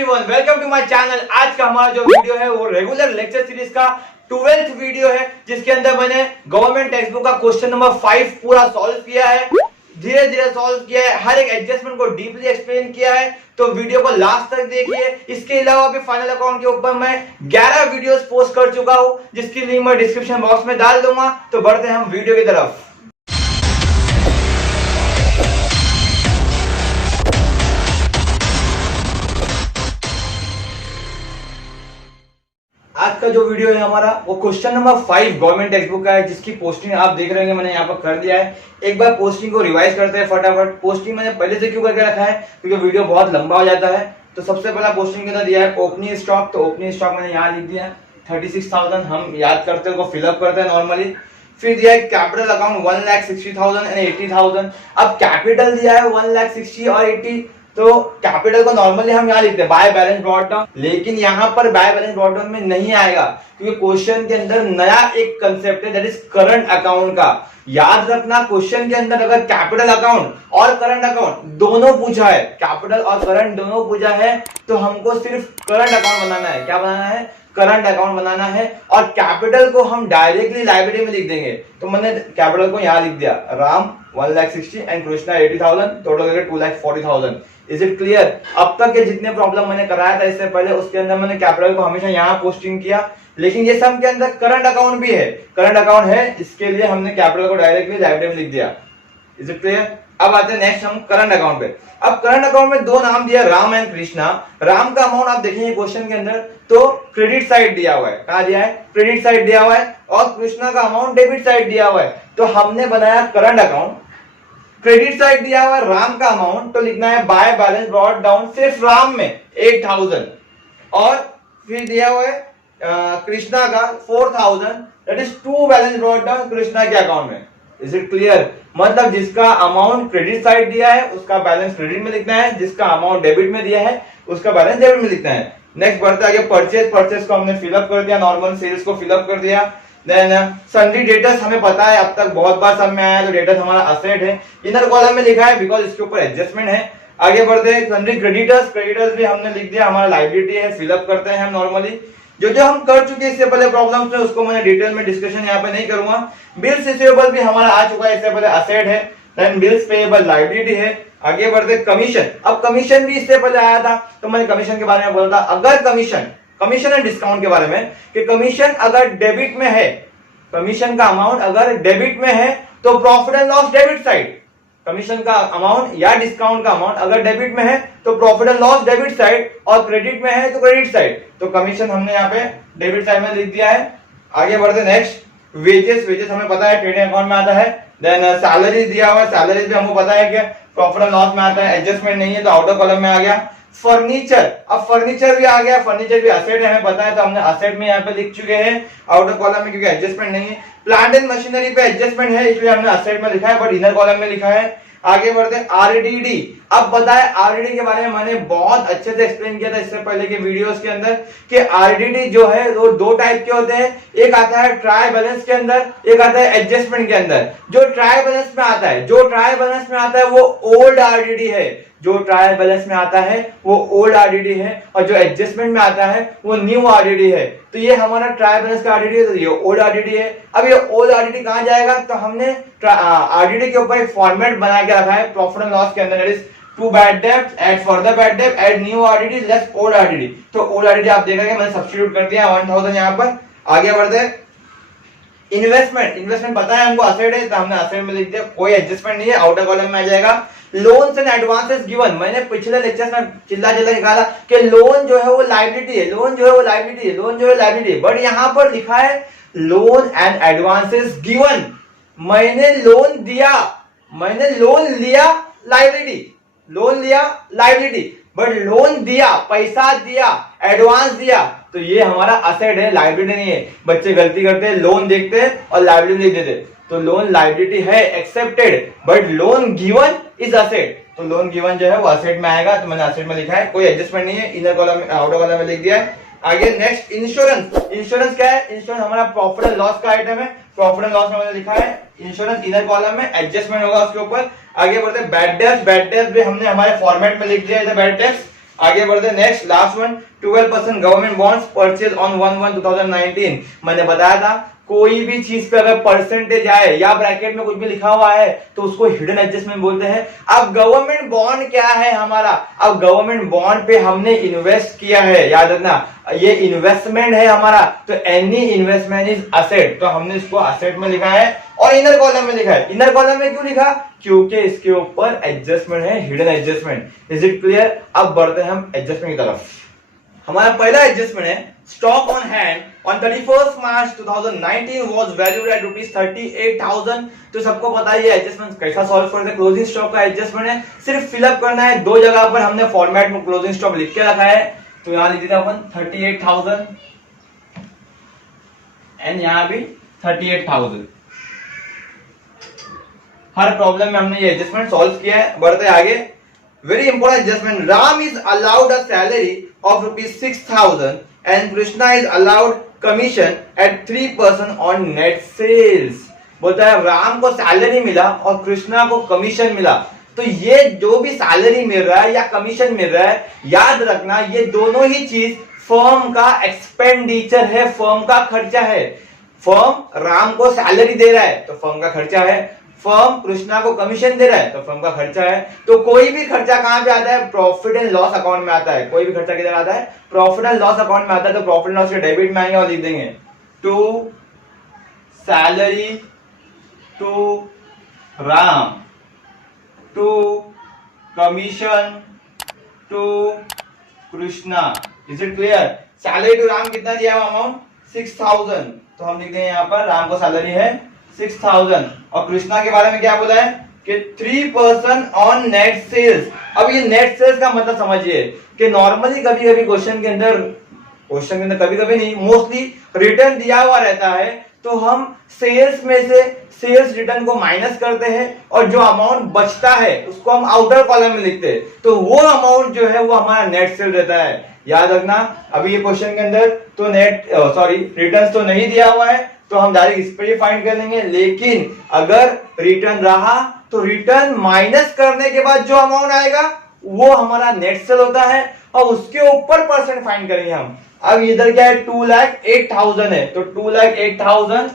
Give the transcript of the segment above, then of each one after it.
Everyone, welcome to my channel. आज का हमारा जो वीडियो है वो रेगुलर लेक्चर सीरीज का 12th वीडियो है, जिसके अंदर मैंने गवर्नमेंट टेक्स्ट बुक का क्वेश्चन नंबर 5 पूरा सॉल्व किया है, धीरे धीरे सॉल्व किया है, हर एक एडजस्टमेंट को डीपली एक्सप्लेन किया है। तो वीडियो को लास्ट तक देखिए। इसके अलावा भी फाइनल अकाउंट के ऊपर मैं 11 वीडियोस पोस्ट कर चुका हूं, जिसकी लिंक मैं डिस्क्रिप्शन बॉक्स में डाल दूंगा। तो बढ़ते हैं हम वीडियो की तरफ। आज का जो वीडियो है हमारा वो question number 5 government text book का है, जिसकी पोस्टिंग आप देख रहे हैं मैंने यहाँ पर कर दिया है। एक बार पोस्टिंग को रिवाइज करते हैं फटाफट। पोस्टिंग मैंने पहले से क्यों करके रखा है, क्योंकि वीडियो बहुत लंबा हो जाता है। तो सबसे पहला पोस्टिंग के अंदर दिया है ओपनिंग स्टॉक। तो ओपनिंग स्टॉक मैंने यहाँ लिख दिया 36,000, हम याद करते हैं, फिलअप करते हैं नॉर्मली। फिर दिया है कैपिटल अकाउंट 1,60,000 एंड 80,000। अब कैपिटल दिया है 1,60,000 और 80, तो कैपिटल को नॉर्मली हम यहाँ लिखते हैं बाय बैलेंस ब्रॉट डाउन, लेकिन यहाँ पर बाय बैलेंस ब्रॉट डाउन में नहीं आएगा, क्योंकि क्वेश्चन के अंदर नया एक कंसेप्ट है, दैट इज करंट अकाउंट का। याद रखना, क्वेश्चन के अंदर अगर कैपिटल अकाउंट और करंट अकाउंट दोनों पूछा है, कैपिटल और करंट दोनों पूछा है, तो हमको सिर्फ करंट अकाउंट बनाना है। क्या बनाना है? करंट अकाउंट बनाना है। और कैपिटल को हम डायरेक्टली लायबिलिटी में लिख देंगे। तो मैंने कैपिटल को यहाँ लिख दिया, राम 1,60,000 एंड कृष्णा 80,000, टोटल करके 2,40,000। Is it clear? अब तक के जितने प्रॉब्लम मैंने कराया था इससे पहले, उसके अंदर मैंने कैपिटल को हमेशा यहाँ पोस्टिंग किया, लेकिन ये सब के अंदर करंट अकाउंट भी है। करंट अकाउंट है, इसके लिए हमने कैपिटल को डायरेक्टली लायबिलिटी में लिख दिया। Is it clear? अब आते हैं नेक्स्ट हम करंट अकाउंट पे। अब करंट अकाउंट में दो नाम दिया, राम एंड कृष्णा। राम का अमाउंट आप देखेंगे क्वेश्चन के अंदर, तो क्रेडिट साइड दिया हुआ है। कहा दिया है? क्रेडिट साइड दिया हुआ है। और कृष्णा का अमाउंट डेबिट साइड दिया हुआ है। तो हमने बनाया करंट अकाउंट, क्रेडिट साइड दिया हुआ है राम का अमाउंट, तो लिखना है बाय बैलेंस ब्रॉट डाउन सिर्फ राम में 8,000, और फिर दिया हुआ है कृष्णा का 4,000, that is to balance brought down Krishna के अकाउंट में। Is it clear? मतलब जिसका अमाउंट क्रेडिट साइड दिया है उसका बैलेंस क्रेडिट में लिखना है, जिसका अमाउंट डेबिट में दिया है उसका बैलेंस डेबिट में लिखना है। नेक्स्ट बढ़ते आगे, परचेज। परचेज को हमने फिलअप कर दिया, नॉर्मल सेल्स को फिलअप कर दिया। देन सन्ड्री डेटर्स, हमें पता है अब तक बहुत बार सब में आया, तो डेटर्स हमारा असेट है, इनर कॉलम में लिखा है बिकॉज इसके ऊपर एडजस्टमेंट है। आगे बढ़ते हैं, सन्ड्री क्रेडिटर्स। क्रेडिटर्स भी हमने लिख दिया, हमारा लायबिलिटी है, फिलअप करते हैं हम नॉर्मली। जो हम कर चुके इससे पहले प्रॉब्लम्स में, उसको मैंने डिटेल में डिस्कशन यहाँ पे नहीं करूंगा। बिल्स रिसीवेबल भी हमारा आ चुका है, इससे पहले असेट है। देन बिल्स पेएबल लायबिलिटी है। आगे बढ़ते कमीशन। अब कमीशन भी इससे पहले आया था, तो मैंने कमीशन के बारे में बोला था। अगर कमीशन एंड डिस्काउंट के बारे में, कि कमीशन अगर डेबिट में है, कमीशन का अमाउंट अगर डेबिट में है तो profit and loss debit side. Commission का अमाउंट या डिस्काउंट का अमाउंट अगर डेबिट में है तो profit and loss debit side, और क्रेडिट में है तो क्रेडिट साइड। तो कमीशन हमने यहाँ पे डेबिट साइड में लिख दिया है। आगे बढ़ते नेक्स्ट, वेजेस। वेजेस हमें पता है ट्रेडिंग अकाउंट में आता है। देन सैलरीज दिया हुआ है, सैलरीज भी हमको पता है कि प्रॉफिट एंड लॉस में आता है, एडजस्टमेंट नहीं है तो आउटर कॉलम में आ गया। फर्नीचर, अब फर्नीचर भी आ गया, फर्नीचर भी असेट है हमें पता है, तो हमने असेट में यहाँ पे लिख चुके हैं आउटर कॉलम में, क्योंकि एडजस्टमेंट नहीं है। प्लांट एंड मशीनरी पे एडजस्टमेंट है, इसलिए हमने असेट में लिखा है, बट इनर कॉलम में लिखा है। आगे बढ़ते हैं आरडीडी। अब बताए आरडीडी के बारे में मैंने बहुत अच्छे से एक्सप्लेन किया था इससे पहले के वीडियोस के अंदर, कि आरडीडी जो है वो दो टाइप के होते हैं। एक आता है ट्राई बैलेंस के अंदर, एक आता है एडजस्टमेंट के अंदर। जो ट्राई बैलेंस में आता है वो ओल्ड आरडीडी है। जो ट्रायल बैलेंस में आता है वो ओल्ड आरडीडी है, और जो एडजस्टमेंट में आता है वो न्यू आरडीडी है। तो ये हमारा ट्रायल बैलेंस का आरडीडी है, तो ये ओल्ड आरडीडी है। अब ये ओल्ड आरडीडी कहां जाएगा? तो हमने आरडीडी के ऊपर एक फॉर्मेट बना के रखा है प्रॉफिट एंड लॉस के अंदर, दैट इज टू बैड डेब्ट, ऐड फर्दर बैड डेब्ट, add new RDD, less old RDD. तो ओल्ड आरडीडी आप देखेंगे मैंने सब्स्टिट्यूट कर दिया 1,000 यहाँ पर। आगे बढ़ते, इन्वेस्टमेंट पता है हमको असेट है, तो हमने असेट में लिख दिया, कोई एडजस्टमेंट नहीं है, आउटर कॉलम में आ जाएगा। लोन्स एंड एडवांसेस गिवन, मैंने पिछले लेक्चर में चिल्ला निकाला कि लोन जो है वो लायबिलिटी है, बट यहाँ पर लिखा है लोन एंड एडवांसेस गिवन। मैंने लोन लिया लायबिलिटी, बट लोन दिया, पैसा दिया, एडवांस दिया, तो ये हमारा असेट है, लायबिलिटी नहीं है। बच्चे गलती करते हैं, लोन देखते हैं और लायबिलिटी लिख देते। तो लोन लायबिलिटी है accepted, but loan given is asset. तो लोन गिवन जो है वो असेट में आएगा, तो मैंने असेट में लिखा है, कोई एडजस्टमेंट नहीं है, इनर कॉलम में आउटर कॉलम में लिख दिया है। आगे नेक्स्ट इंश्योरेंस। इंश्योरेंस क्या है? इंश्योरेंस हमारा प्रॉफिट एंड लॉस का आइटम है, प्रॉफिट एंड लॉस में मैंने लिखा है इंश्योरेंस, इनर कॉलम में एडजस्टमेंट होगा उसके ऊपर। आगे बढ़ते बैड डेब्ट्स। बैड डेब्ट्स भी हमने हमारे फॉर्मेट में लिख दिया है बैड डेब्ट्स। आगे बढ़ते next last one 12% government bonds purchase on 1/1/2019। मैंने बताया था कोई भी चीज पे अगर परसेंटेज आए या ब्रैकेट में कुछ भी लिखा हुआ है तो उसको हिडन एडजस्टमेंट बोलते हैं। अब गवर्नमेंट बॉन्ड क्या है हमारा, अब गवर्नमेंट बॉन्ड पे हमने इन्वेस्ट किया है, याद रखना ये इन्वेस्टमेंट है हमारा, तो एनी इन्वेस्टमेंट इज असेट, तो हमने इसको असेट में लिखा है और इनर कॉलम में लिखा है। इनर कॉलम में क्यों लिखा, क्योंकि इसके ऊपर एडजस्टमेंट है, hidden adjustment. Is it clear? अब बढ़ते हैं हम एडजस्टमेंट की तरफ। हमारा पहला एडजस्टमेंट है stock on hand on 31 March 2019 was valued at ₹38,000। तो सबको पता है ये एडजस्टमेंट कैसा सॉल्व करते हैं। क्लोजिंग स्टॉक का एडजस्टमेंट है, सिर्फ फिलअप करना है, दो जगह पर हमने फॉर्मेट में क्लोजिंग स्टॉक लिख के रखा है। तो यहां लिख देते हैं अपन 38,000 एंड यहां भी 38,000। हर प्रॉब्लम में हमने ये एडजस्टमेंट सॉल्व किया है। बढ़ते आगे, very important adjustment. Ram is allowed a salary of ₹6,000 and Krishna is allowed commission at 3% on net sales। बोलता है राम को सैलरी मिला और कृष्णा को कमीशन मिला। तो ये जो भी सैलरी मिल रहा है या कमीशन मिल रहा है, याद रखना ये दोनों ही चीज फर्म का एक्सपेंडिचर है, फर्म का खर्चा है। फर्म राम को सैलरी दे रहा है तो फर्म का खर्चा है, फर्म कृष्णा को कमीशन दे रहा है तो फर्म का खर्चा है। तो कोई भी खर्चा कहां पे आता है, प्रॉफिट एंड लॉस अकाउंट में आता है। कोई भी खर्चा किधर आता है, प्रॉफिट एंड लॉस अकाउंट में आता है। तो प्रॉफिट एंड लॉस के डेबिट में आएंगे और लिख देंगे to salary to Ram to commission to Krishna. Is it clear? Salary to Ram कितना दिया हुआ अमाउंट 6,000, तो हम लिख देंगे यहाँ पर राम को सैलरी है 6,000 और कृष्णा के बारे में क्या बोला है कि 3% ऑन नेट सेल्स। अब ये नेट सेल्स का मतलब समझिए कि नॉर्मली कभी कभी क्वेश्चन के अंदर कभी कभी नहीं, मोस्टली रिटर्न दिया हुआ रहता है, तो हम सेल्स में से सेल्स रिटर्न को माइनस करते हैं और जो अमाउंट बचता है उसको हम आउटर कॉलम में लिखते हैं। तो वो अमाउंट जो है वो हमारा नेट सेल रहता है। याद रखना अभी ये क्वेश्चन के अंदर तो रिटर्न तो नहीं दिया हुआ है, तो हम डायरेक्ट इस पर ही फाइंड कर लेंगे। लेकिन अगर रिटर्न रहा तो रिटर्न माइनस करने के बाद जो अमाउंट आएगा वो हमारा नेट सेल होता है और उसके ऊपर परसेंट फाइंड करेंगे हम। अब इधर क्या है 2,08,000 है, तो 2,08,000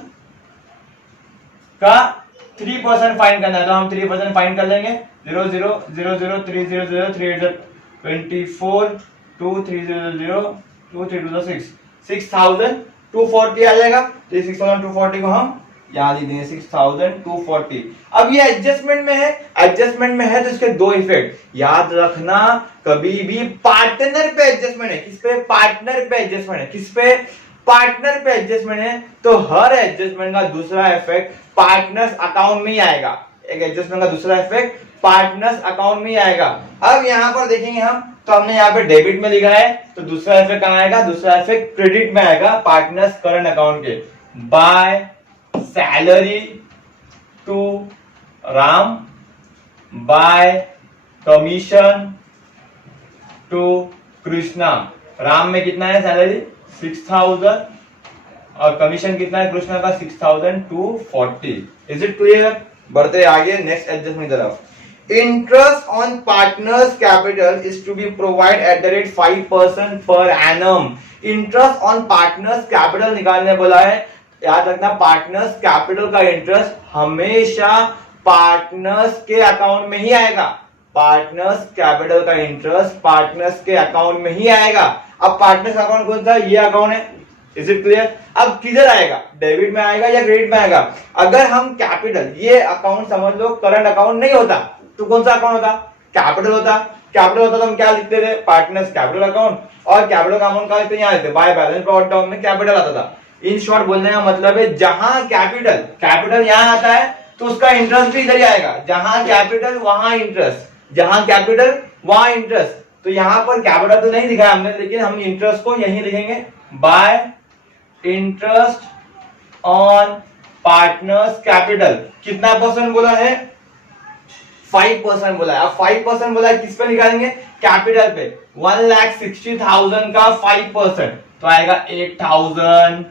का 3% फाइंड करना है, तो हम 3% फाइंड कर लेंगे। 0,003,003,024,2,3,0,0,2,3,2,6 6,240 आ जाएगा। तो 6,240 को हम याद ही देंगे 6,240। अब ये एडजस्टमेंट में है तो इसके दो इफेक्ट याद रखना। कभी भी पार्टनर पे एडजस्टमेंट है, किस पे, पार्टनर पे एडजस्टमेंट है, किस पे, पार्टनर पे एडजस्टमेंट है, तो हर एडजस्टमेंट का दूसरा इफेक्ट पार्टनर्स अकाउंट में ही आएगा। एक एडजस्टमेंट का दूसरा इफेक्ट पार्टनर्स अकाउंट में ही आएगा। अब यहां पर देखेंगे हम, तो हमने यहाँ पे डेबिट में लिखा है, तो दूसरा इफेक्ट कहां आएगा, दूसरा इफेक्ट क्रेडिट में आएगा, पार्टनर्स करंट अकाउंट के। By salary to Ram by commission to Krishna. Ram में कितना है सैलरी 6,000 और कमीशन कितना है कृष्णा का 6,240। Is it clear? बढ़ते आगे नेक्स्ट एडजस्टमेंट की तरफ। Interest on partners capital is to be provided at the rate 5% per annum। Interest on partners capital निकालने बोला है। याद रखना पार्टनर्स कैपिटल का इंटरेस्ट हमेशा पार्टनर्स के अकाउंट में ही आएगा। पार्टनर्स कैपिटल का इंटरेस्ट पार्टनर्स के अकाउंट में ही आएगा। अब पार्टनर्स अकाउंट कौन सा है, ये अकाउंट है। Is it clear? अब किधर आएगा, डेबिट में आएगा या क्रेडिट में आएगा? अगर हम कैपिटल, ये अकाउंट समझ लो करंट अकाउंट नहीं होता तो कौन सा अकाउंट होता, कैपिटल होता। कैपिटल होता तो हम क्या लिखते थे, पार्टनर्स कैपिटल अकाउंट, और कैपिटल का अमाउंट कहां लिखते, यहाँ लिखते, बाय बैलेंस ब्रॉट डाउन में कैपिटल आता था। इन शॉर्ट बोलने का मतलब है जहां कैपिटल यहां आता है तो उसका इंटरेस्ट भी इधर ही आएगा। जहां कैपिटल वहां इंटरेस्ट, जहां कैपिटल वहां इंटरेस्ट। तो यहां पर कैपिटल तो नहीं लिखा है हमने, लेकिन हम इंटरेस्ट को यहीं लिखेंगे, bye interest on partners capital. कितना परसेंट बोला है, 5% बोला है। अब 5% बोला है, किस पे निकालेंगे, कैपिटल पे। 1,60,000 का 5% तो आएगा 8,000।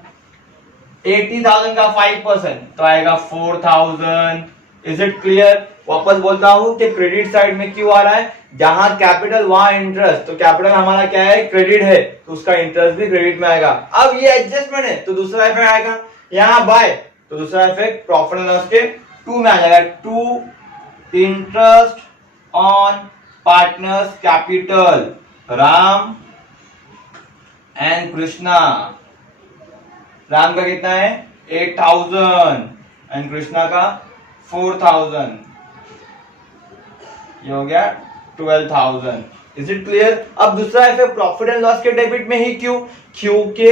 80,000 का 5% तो आएगा 4,000। Is it clear? वापस बोलता हूं कि क्रेडिट साइड में क्यों आ रहा है, जहां कैपिटल वहां इंटरेस्ट, तो कैपिटल हमारा क्या है, क्रेडिट है, तो उसका इंटरेस्ट भी क्रेडिट में आएगा। अब ये एडजस्टमेंट है तो दूसरा इफेक्ट आएगा, यहाँ बाय तो दूसरा इफेक्ट प्रॉफिट एंड लॉस के 2 में आ जाएगा, 2 interest on partners capital, Ram and Krishna. Ram का कितना है 8,000 एंड कृष्णा का 4,000, ये हो गया 12,000। Is it clear? अब दूसरा इफेक्ट प्रॉफिट एंड लॉस के डेबिट में ही, क्यों? क्योंकि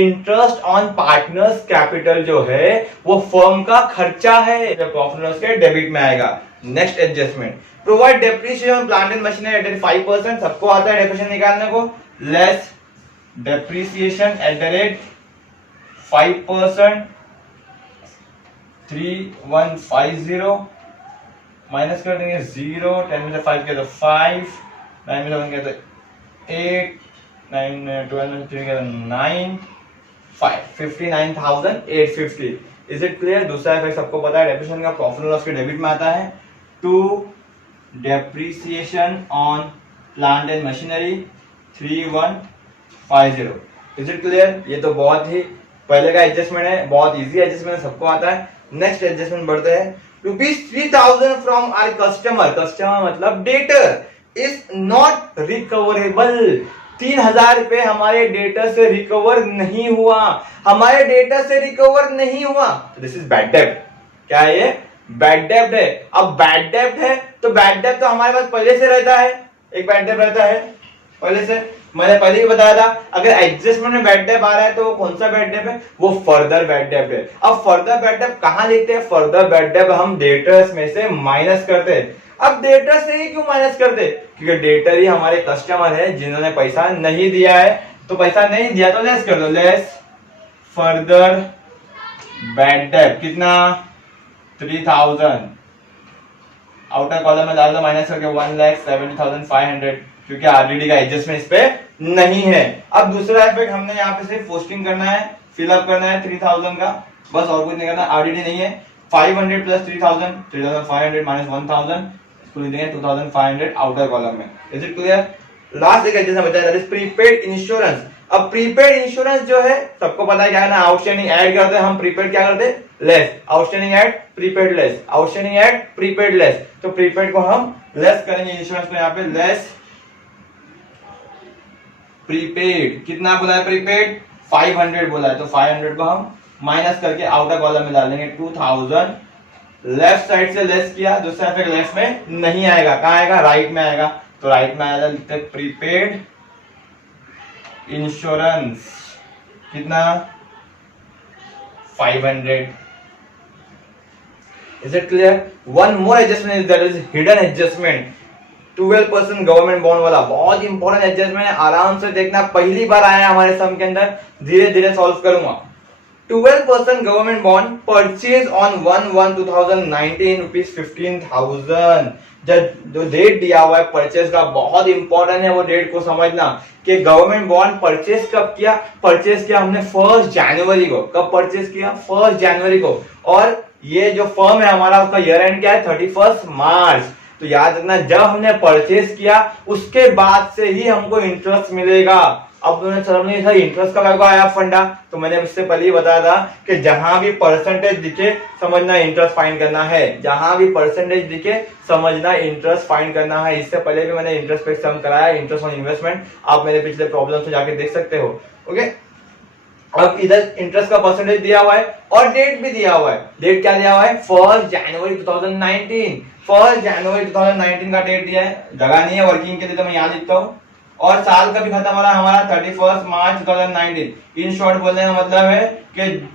इंटरेस्ट ऑन पार्टनर्स कैपिटल जो है वो फर्म का खर्चा है, जो प्रॉफिट एंड लॉस के डेबिट में आएगा। Next adjustment, provide depreciation on plant and machinery at 5%, सबको आता है डेप्रिसिएशन निकालने को, less depreciation at the rate 5%, 3150 minus कर देंगे 0, 10 में से 5 किया तो 5, 9 में से 1 किया तो 8, 9 12 में से 3 किया तो 9, 59,850। Is it clear? दूसरा इफेक्ट सबको पता है डेप्रिसिएशन का, प्रॉफिट एंड लॉस के डेबिट में आता है, to depreciation on plant and machinery 3150। Is it clear? ये तो बहुत ही पहले का एडजस्टमेंट है, बहुत इजी एडजस्टमेंट, सबको आता है। नेक्स्ट एडजस्टमेंट बढ़ते हैं, ₹3,000 फ्रॉम आवर कस्टमर, कस्टमर मतलब डेटर, इज नॉट रिकवरेबल। 3,000 रुपए हमारे डेटर से रिकवर नहीं हुआ, हमारे डेटर से रिकवर नहीं हुआ, दिस इज बैड डेब्ट। क्या है ये? बैड डेब्ट है। अब बैड डेब्ट है तो बैड डेब्ट तो हमारे पास पहले से रहता है, एक बैड डेब्ट रहता है पहले से, मैंने पहले ही बताया था। अगर एडजस्टमेंट में बैड डेब्ट आ रहा है तो वो कौन सा बैड डेब्ट है? वो फर्दर बैड डेब्ट है। अब फर्दर बैड डेब्ट कहां लिखते हैं? फर्दर बैड डेब्ट हम डेटर्स में से माइनस करते हैं। अब डेटर से ही क्यों माइनस करते? क्योंकि डेटर ही हमारे कस्टमर है जिन्होंने पैसा नहीं दिया है, तो पैसा नहीं दिया तो लेस कर दो, लेस फर्दर बैड डेब्ट। कितना? 3,000। आउटर कॉलम में डाल दो माइनस करके 1,70,500, क्योंकि आरडीडी का एडजस्टमेंट इस पे नहीं है। अब दूसरा इफेक्ट हमने यहाँ पे सिर्फ पोस्टिंग करना है, फिलअप करना है 3,000 का, बस और कुछ नहीं करना, आरडीडी नहीं है। 500 प्लस 3,000, 3,500 माइनस 1,000, इसको लिख देंगे 2,500 आउटर कॉलम में। Is it clear? लास्ट एक एडजस्टमेंट बचा है, दैट इज प्रीपेड इंश्योरेंस। अब प्रीपेड इंश्योरेंस जो है सबको पता है क्या है ना, आउटस्टैंडिंग ऐड करते हैं हम, प्रीपेड क्या करते हैं? Less, outstanding add prepaid less, outstanding add prepaid less, तो प्रीपेड को हम लेस करेंगे, इंश्योरेंस को यहाँ पे लेस प्रीपेड। कितना बोला है प्रीपेड? 500 बोला है, तो 500 को हम माइनस करके आउटर कॉलम में डालेंगे 2,000। लेफ्ट साइड से लेस किया, दूसरा इफेक्ट लेफ्ट में नहीं आएगा, कहां आएगा? राइट में आएगा, तो राइट में आएगा, लिखते हैं प्रीपेड इंश्योरेंस। कितना? 500। Is it clear? One more adjustment is that is hidden adjustment, 12% government bond वाला, बहुत इंपॉर्टेंट एडजस्टमेंट है, आराम से देखना, पहली बार आया है हमारे सम के अंदर, धीरे धीरे सॉल्व करूंगा। 12% गवर्नमेंट बॉन्ड परचेज ऑन 1/1/2019 ₹15,000। जो डेट दिया हुआ है परचेज का बहुत इंपॉर्टेंट है, वो डेट को समझना कि गवर्नमेंट बॉन्ड परचेज कब किया? परचेज किया हमने 1 जनवरी को। कब परचेज किया? 1 जनवरी को। और ये जो फर्म है हमारा, उसका ईयर एंड क्या है? 31 मार्च। तो याद रखना, जब हमने परचेज किया उसके बाद से ही हमको इंटरेस्ट मिलेगा। अब तुमने समझ सर इंटरेस्ट का क्या आया फंडा, तो मैंने इससे पहले ही बताया था कि जहां भी परसेंटेज दिखे समझना इंटरेस्ट फाइंड करना है, जहां भी परसेंटेज दिखे समझना इंटरेस्ट फाइंड करना है। इससे पहले भी मैंने इंटरेस्ट पे सम कराया, इंटरेस्ट ऑन इन्वेस्टमेंट, आप मेरे पिछले प्रॉब्लम से जाके देख सकते हो। ओके, अब इधर इंटरेस्ट का परसेंटेज दिया हुआ है और डेट भी दिया हुआ है। डेट क्या दिया हुआ है? 1 जनवरी 2019। 1 जनवरी 2019 का डेट दिया है, जगह नहीं है वर्किंग के लिए तो मैं यहाँ लिखता हूँ। और साल का भी खत्म हो रहा है हमारा 31 मार्च 2019। इन शॉर्ट बोलने का मतलब है कि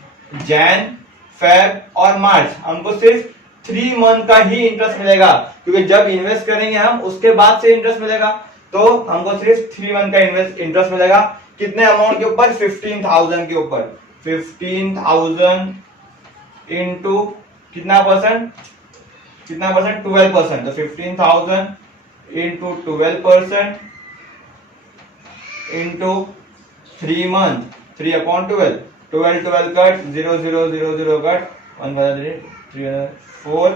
जैन, फेब और मार्च हमको सिर्फ 3 मंथ का ही इंटरेस्ट मिलेगा, क्योंकि जब इन्वेस्ट करेंगे हम उसके बाद से इंटरेस्ट मिलेगा, तो हमको सिर्फ 3 मंथ का इंटरेस्ट मिलेगा। कितने अमाउंट के ऊपर? 15,000 के ऊपर। 15,000 इंटू कितना परसेंट? कितना परसेंट? 12%। तो 15,000 into 12% into 3 month, 3/12, 12 cut, 0 0 0 0 cut, 1 3 4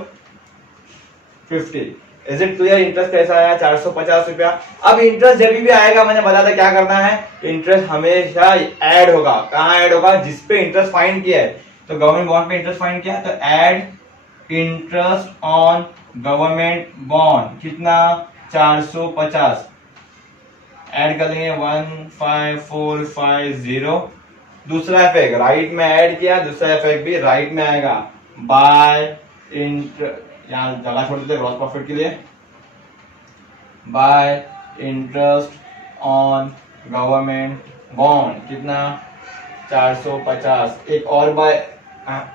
50, is it clear? Interest कैसा आया? 450 रुपया। अब इंटरेस्ट जब भी आएगा, मैंने बताया था क्या करना है, इंटरेस्ट हमेशा ऐड होगा। कहाँ ऐड होगा? जिसपे इंटरेस्ट फाइंड किया है। तो गवर्नमेंट बॉन्ड पे इंटरेस्ट फाइंड किया, तो add interest on government bond, कितना? 450 ऐड कर लेंगे, 15450। दूसरा इफेक्ट राइट में ऐड किया, दूसरा इफेक्ट भी राइट में आएगा, बाय यहाँ जगह छोड़ देते ग्रॉस प्रॉफिट के लिए, bye interest on government bond, कितना? 450। एक और बाय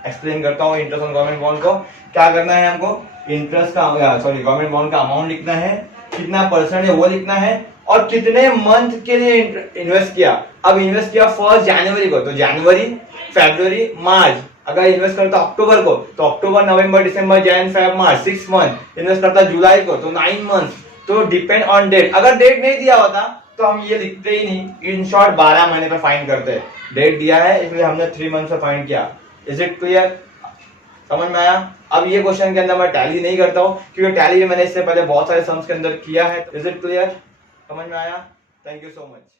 एक्सप्लेन करता हूँ इंटरेस्ट ऑन गवर्नमेंट बॉन्ड को। क्या करना है हमको? इंटरेस्ट का गवर्नमेंट बॉन्ड का अमाउंट लिखना है, कितना परसेंट है वो लिखना है, और कितने मंथ के लिए इन्वेस्ट किया। अब इन्वेस्ट किया 1 जनवरी को, तो जनवरी, फरवरी, मार्च। अगर इन्वेस्ट करता अक्टूबर को, तो अक्टूबर, नवंबर, दिसंबर, जैन, फेब, मार्च, 6 मंथ। इन्वेस्ट करता जुलाई को, तो 9 मंथ। तो डिपेंड ऑन डेट। अगर डेट नहीं दिया होता तो हम ये लिखते ही नहीं, इन शॉर्ट 12 महीने पे फाइंड करते हैं। डेट दिया है इसलिए हमने 3 मंथ से फाइंड किया। Is it clear? समझ में आया? अब ये क्वेश्चन के अंदर मैं टैली नहीं करता हूँ, क्योंकि टैली मैंने इससे पहले बहुत सारे सम्स के अंदर किया है। Is it clear? समझ में आया? Thank you so much.